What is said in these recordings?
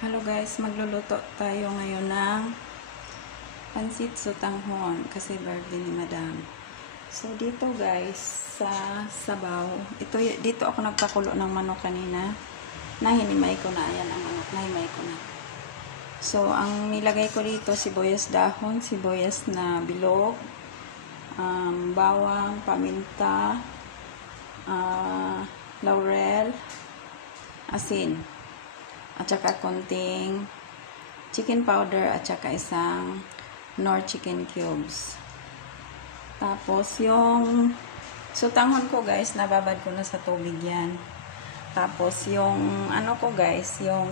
Hello guys, magluluto tayo ngayon ng pansit sutanghon kasi birthday ni Madam. So dito guys, sa sabaw, dito ako nagpakulo ng manok kanina. Nahinimay ko na, ayan ang manok, nahimay ko na. So ang nilagay ko dito, sibuyas dahon, sibuyas na bilog, bawang, paminta, laurel, asin, at saka konting chicken powder at saka isang Knorr chicken cubes. Tapos yung sutanghon ko guys, nababad ko na sa tubig yan. Tapos yung ano ko guys, yung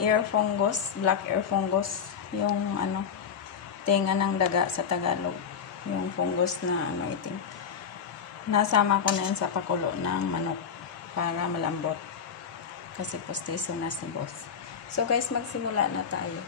ear fungus, black ear fungus, yung ano, tenga ng daga sa Tagalog, yung fungus na ano itim. Nasama ko na yan sa pakulo ng manok para malambot. Kasi postiso na si boss. So guys, magsimula na tayo.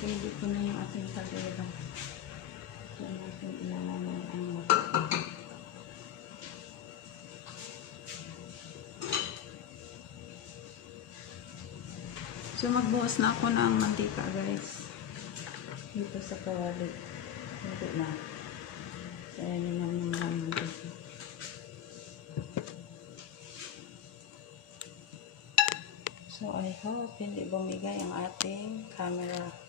Ready ko na yung ating kaldero. Diyan natin ilalaman ang manok. So magbuhos na ako ng mantika guys. Dito sa kawali. Dito na. So ayan yung mantika. So I hope hindi bumigay ang ating camera.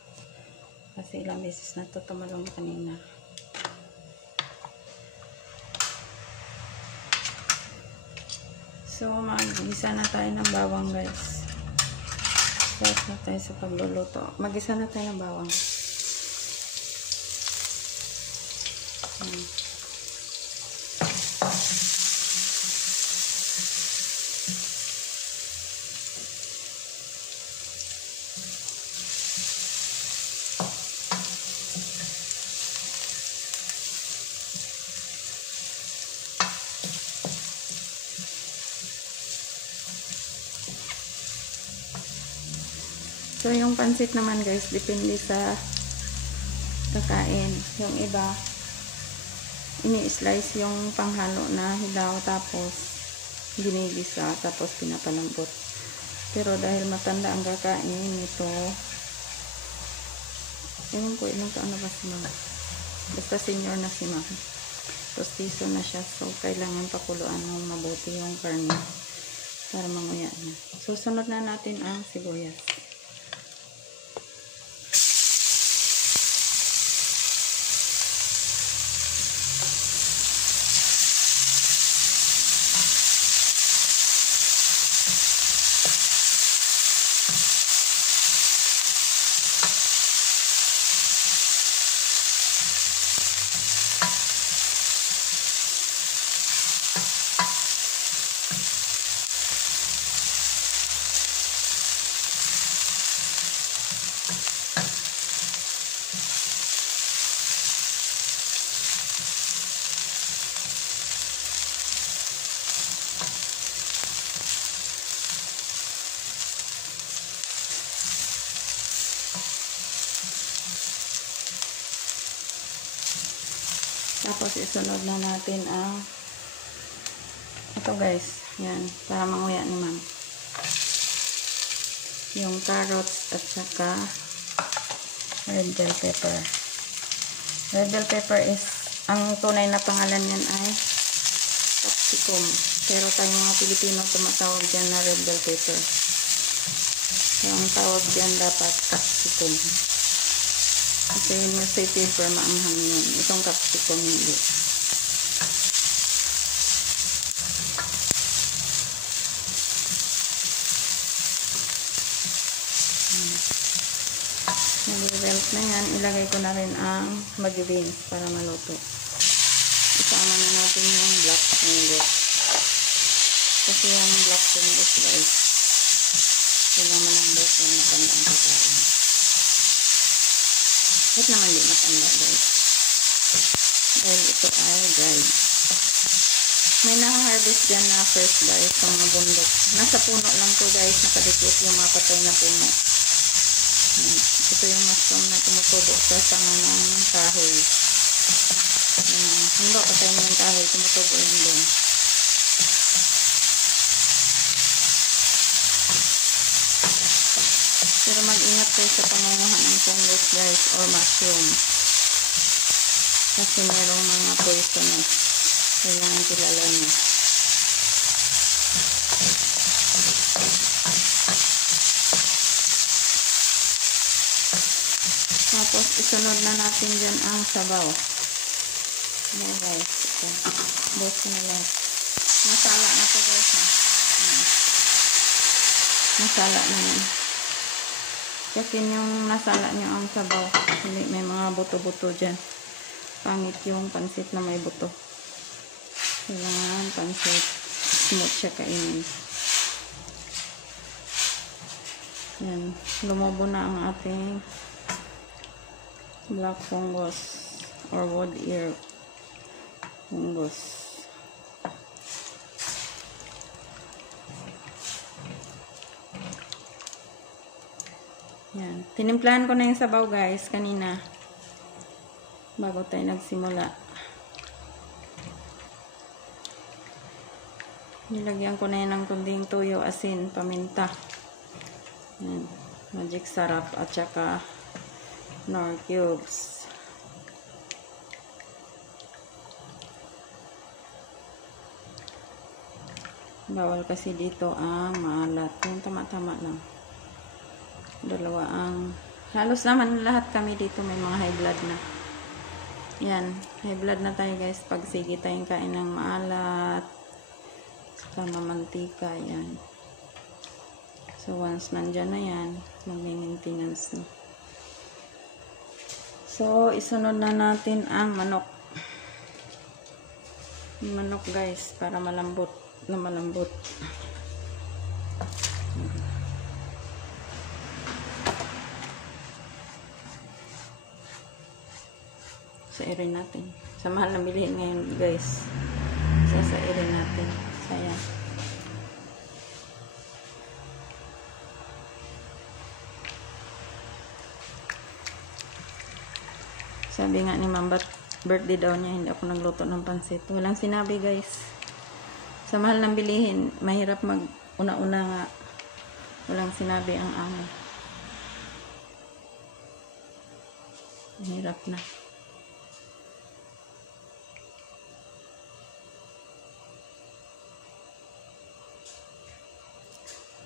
Kasi ilang beses na ito tumalong kanina. So mag-isa na tayo ng bawang guys. Start na tayo sa pagluluto. Mag-isa na tayo ng bawang. So, yung pansit naman guys, depende sa kakain. Yung iba, ini-slice yung panghalo na hilaw, tapos ginigisa, tapos pinapalambot. Pero dahil matanda ang kakain, ito, ewan ko, ilang taon na ba si Ma'am? Basta senior na si Ma'am. Postiso na siya, so kailangan pakuluan ng mabuti yung karne para manguya na. So, sunod na natin ang sibuyas. Tapos isunod na natin ang ito guys, yan, para manguya ni Ma'am. Yung carrots at saka red bell pepper. Red bell pepper is, ang tunay na pangalan yan ay capsicum. Pero tayo mga Pilipino tumatawag dyan na red bell pepper. So ang tawag dyan dapat capsicum. Kasi yung newspaper maanghang yun. Itong capsicum hindi. melt na yan, ilagay ko na rin ang magi beans para maluto. Isama na natin yung black fungus. Kasi yung black fungus guys, kailangan ng black yung matandang pagkain. Kahit naman di matanda guys. Dahil ito ay dried. May naka-harvest dyan na fresh guys sa mga bundok. Nasa puno lang to guys, nakadikit yung mga patay na puno. Ito yung mushroom na tumutubo sa sanga ng kahoy. Hindi ba patay na yung kahoy, tumutubo yun doon. Pero mag-ingat kayo sa pangunguha ng fungus guys or mushroom. Kasi merong mga poisonous. Kailangan kilala nyo. Tapos, isunod na natin dyan ang sabaw. Ayan guys. Ito. Buhos ko na lang. Masala na po guys ha. Masala na yan. Yakin yung nasala nyo ang sabaw. Hindi, may mga buto-buto dyan. Pangit yung pansit na may buto. Kailangan pansit. Smooth siya kainin. Yan. Lumobo na ang ating black fungus or wood ear fungus. Yan. Tinimplahan ko na yung sabaw guys kanina bago tayo nagsimula. Nilagyan ko na yan ng kunting tuyo, asin, paminta. Yan. Magic sarap at saka Knorr cubes. Bawal kasi dito ang maalat. Yung tama-tama lang. Dalawa ang halos naman lahat kami dito may mga high blood na. Yan. High blood na tayo guys. Pag sige tayong kain ng maalat. Saka mantika. Yan. So once nandyan na yan, mag-maintenance na. So, isunod na natin ang manok. Manok guys, para malambot na malambot. Sairin natin. Sa mahal na bilihin ngayon guys. Sasairin natin. Sayang. Sabi nga ni Ma'am, birthday daw niya, hindi ako nagluto ng pansit. Walang sinabi guys. Sa mahal ng bilihin, mahirap mag una-una nga. Walang sinabi ang amo. Mahirap na.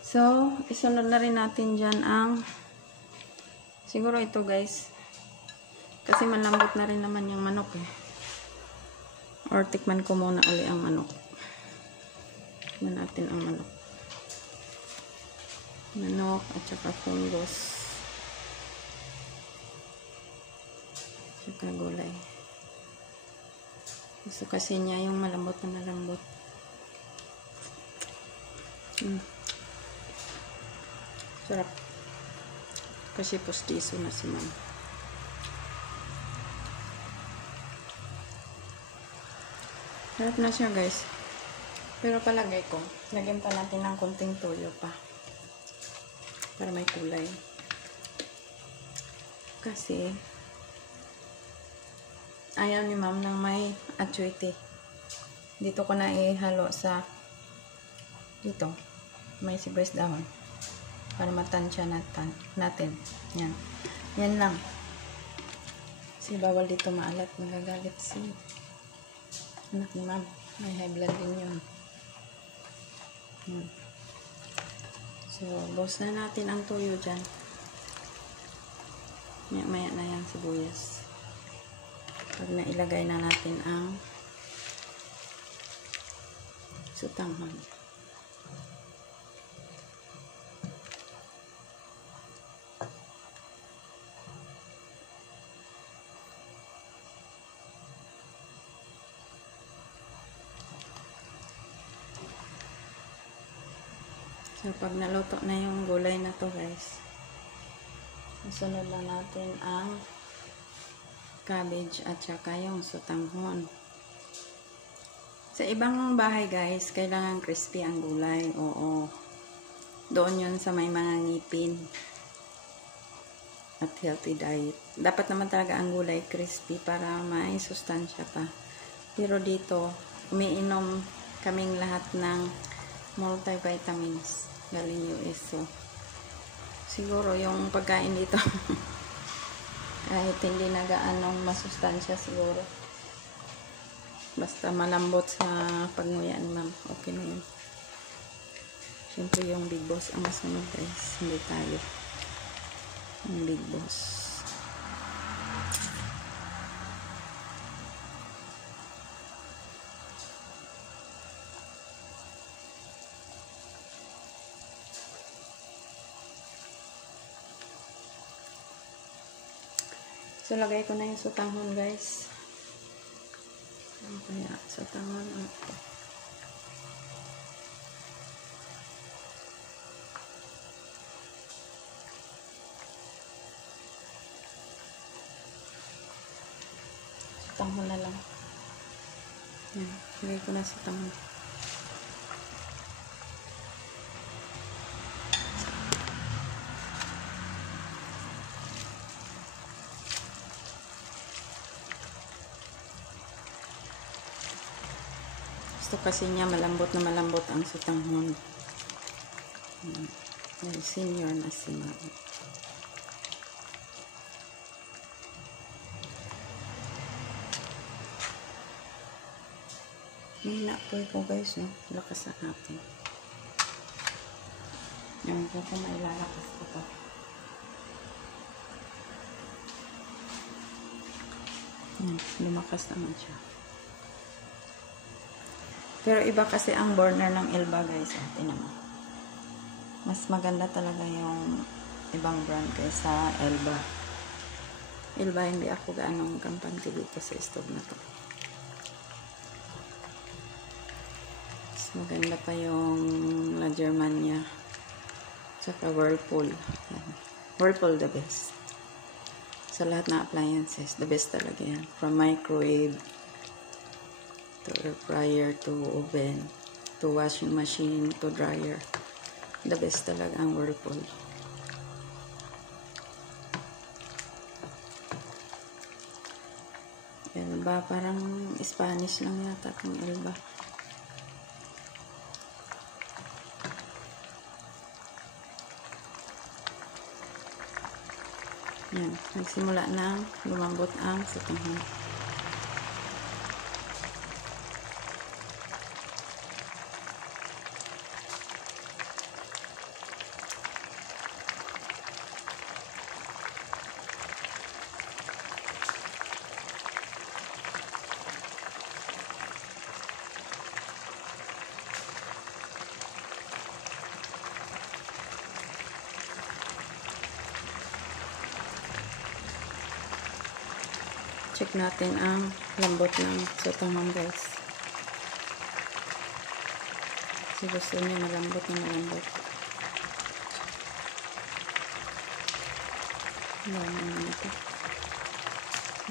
So, isunod na rin natin dyan ang siguro ito guys. Kasi malambot na rin naman yung manok eh. Or tikman ko muna uli ang manok. Tikman natin ang manok. Manok at saka fungus. Saka gulay. Gusto kasi niya yung malambot na malambot. Sarap. Kasi postiso na si Ma'am. Sarap na siya guys. Pero palagay ko, lagyan pa natin ng konting toyo pa. Para may kulay. Kasi, ayaw ni Ma'am ng may atsuite. Dito ko na ihalo sa dito. May sibuyas dahon. Para matansya natin. Yan. Yan lang. Kasi bawal dito maalat. Magagalit si anak ni Ma'am. May high blood din yun. So, boss na natin ang toyo dyan. Maya na yan sibuyas. Pag nailagay na natin ang sutanghon. So, pag naluto na yung gulay na to guys, sunod lang natin ang cabbage at saka yung sotanghon. Sa ibang bahay guys, kailangan crispy ang gulay. Oo. Doon yun sa may mga ngipin at healthy diet. Dapat naman talaga ang gulay crispy para may sustansya pa. Pero dito, umiinom kaming lahat ng multivitamins galing US. So, siguro yung pagkain dito kahit hindi na gaanong masustansya siguro. Basta malambot sa pagnguya ni ma'am. Okay na yun. Siyempre yung Big Boss ang masunod guys. Hindi tayo. Yung Big Boss. So, lagay ko na yung sotanghon guys. Kaya, sotanghon ito. Sotanghon na lang. Yan, lagay ko na sotanghon. Gusto kasi niya malambot na malambot ang sotanghon. Senior na si ma'am. Hina po ito guys, no? Lakas na natin. Yung ko kung mailalakas ko to. Lumakas naman siya. Pero iba kasi ang burner ng Elba guys. Tingnan mo. Mas maganda talaga yung ibang brand kaysa Elba. Elba hindi ako gaanong kampante dito sa stove na to. Mas maganda pa yung La Germania. Tsaka Whirlpool. Yan. Whirlpool the best. Sa lahat na appliances, the best talaga yan. From microwave to air fryer, to oven, to washing machine, to dryer. The best talaga ang Whirlpool. Elba, parang Spanish lang yata itong Elba. Yan, nagsimula na lumambot ang sotanghon. Check natin ang lambot ng sotanghon guys. Kasi gusto niya malambot na malambot. Ayan naman ito.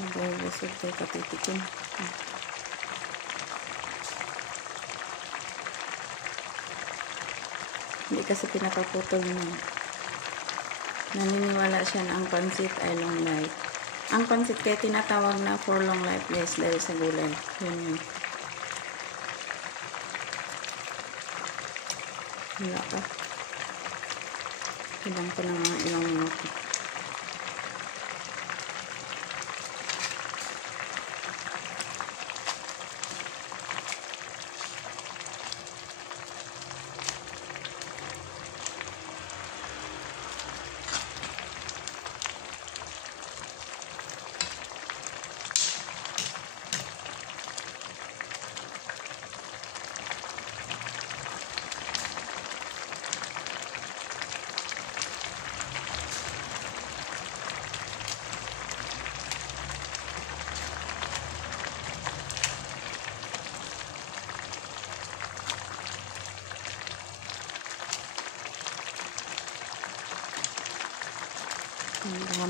Nag-busog tayo katitikin. Hindi kasi pinapaputol na. Naniniwala siya na ang pansit ay long life. Ang pansit kaya tinatawag na for long life guys dahil sa gulay. Yun yun. Wala pa. Ilang pa ng mga ilang minuto.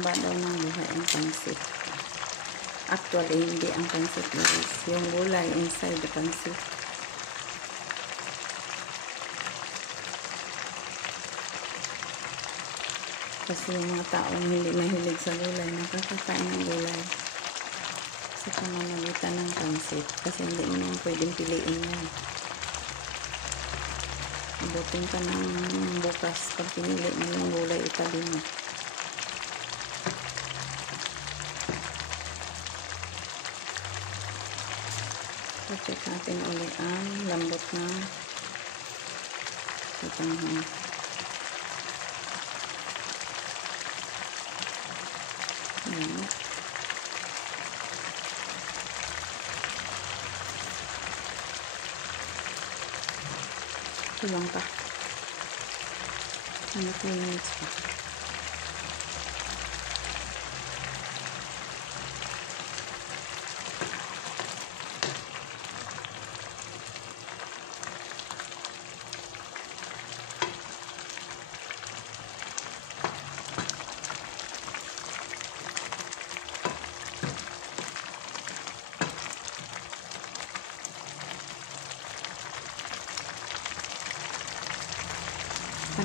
haba daw ng buhay ang pansit. Actually, hindi ang pansit guys. Yung gulay inside the pansit. Kasi yung mga taong hindi mahilig sa gulay, nakakakain ng gulay sa pamamagitan ng pansit. Kasi hindi mo naman pwedeng piliin yan. Abutin ka ng bukas pag pinili mo yung gulay, itabi mo. So, check natin ulit ang lambot ng sutanghon. Ayan. Kulang pa. 2 minutes pa.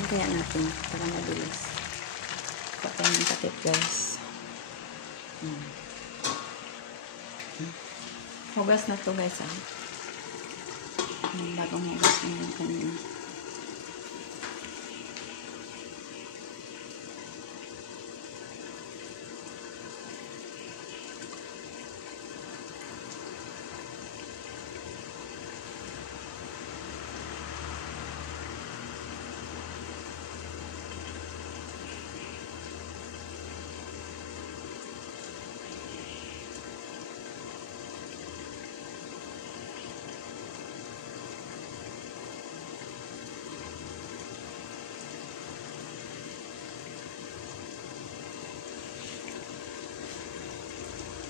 Kaya natin para mabilis. Patay ng katip guys. Hugas na to guys bagong hugas na yung kanina.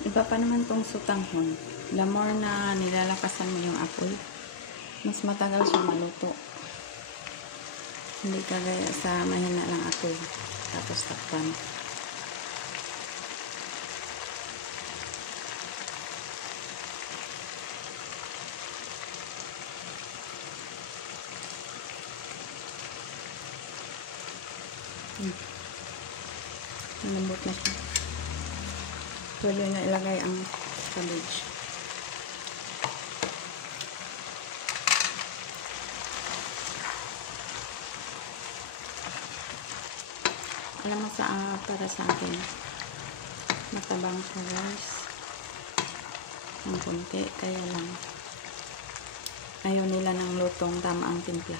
Iba pa naman tong sutanghon. The more na nilalakasan mo yung apoy, mas matagal siya maluto. Hindi kagaya sa mahina lang apoy. Tapos takpan. Malambot na siya. Pwede na ilagay ang cabbage. Alam mo para sa akin, matabang siya guys. Ang konti, kaya lang ayaw nila ng lutong tama ang timpla.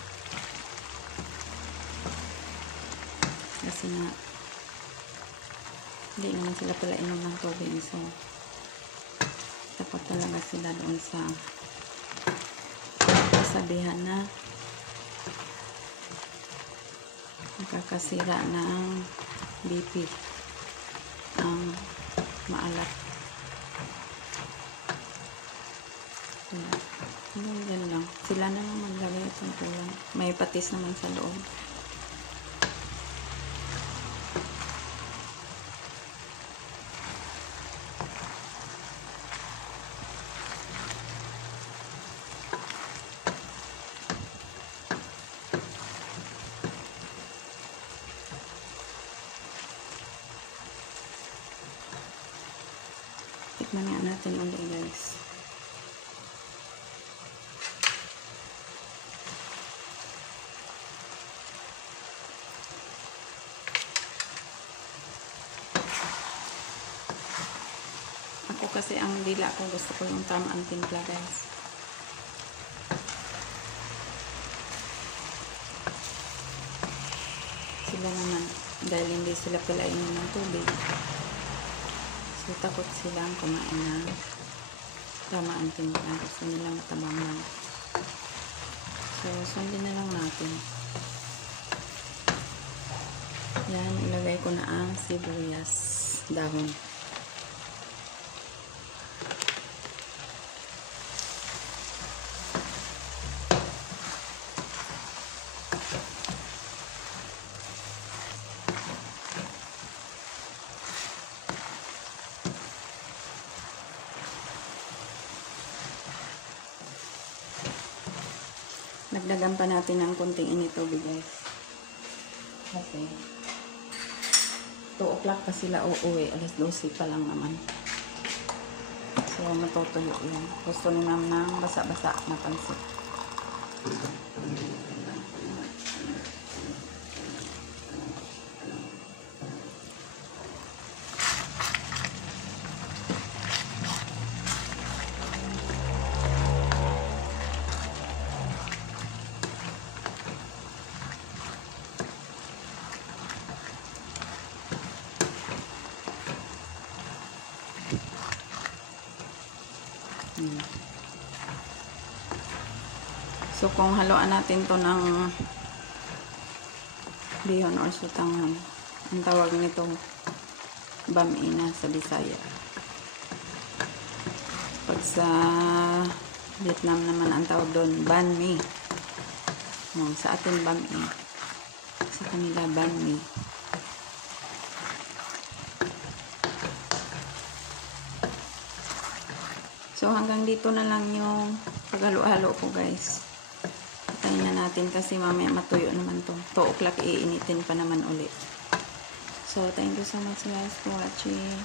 Kasi nga hindi naman sila pala inom ng tubig, so dapat talaga sila doon sa kasabihan na nakakasira ng BP ang maalat. Yan lang, sila na lang maglagay itong kulang, may patis naman sa loob. Tikman nga natin ulit guys. Ako kasi ang dila ko, gusto ko yung tamaan timpla guys. Sila naman, dahil hindi sila pala inom ng tubig. So, takot silang kumain ng tamaan timpla. Gusto nila matabang lang. So, sundin na lang natin. Yan, ilagay ko na ang sibuyas dahon. Dagdagan pa natin ng konting init tubig, guys. Kasi 2 o'clock pa sila uuwi. Alas 12 pa lang naman. So, matutuyo yan. Gusto ni ma'am ng basa-basa na pansit. So, kung haluan natin to ng bihon or sutanghon, ang tawag nito bami-ina sa Bisaya. Pag sa Vietnam naman, ang tawag doon banh mi. Sa atin bami, sa kanila banh mi. So, hanggang dito na lang yung paghalo-halo ko, guys. Patayin na natin kasi mamaya matuyo naman to. 2 o'clock iinitin pa naman ulit. So, thank you so much guys for watching.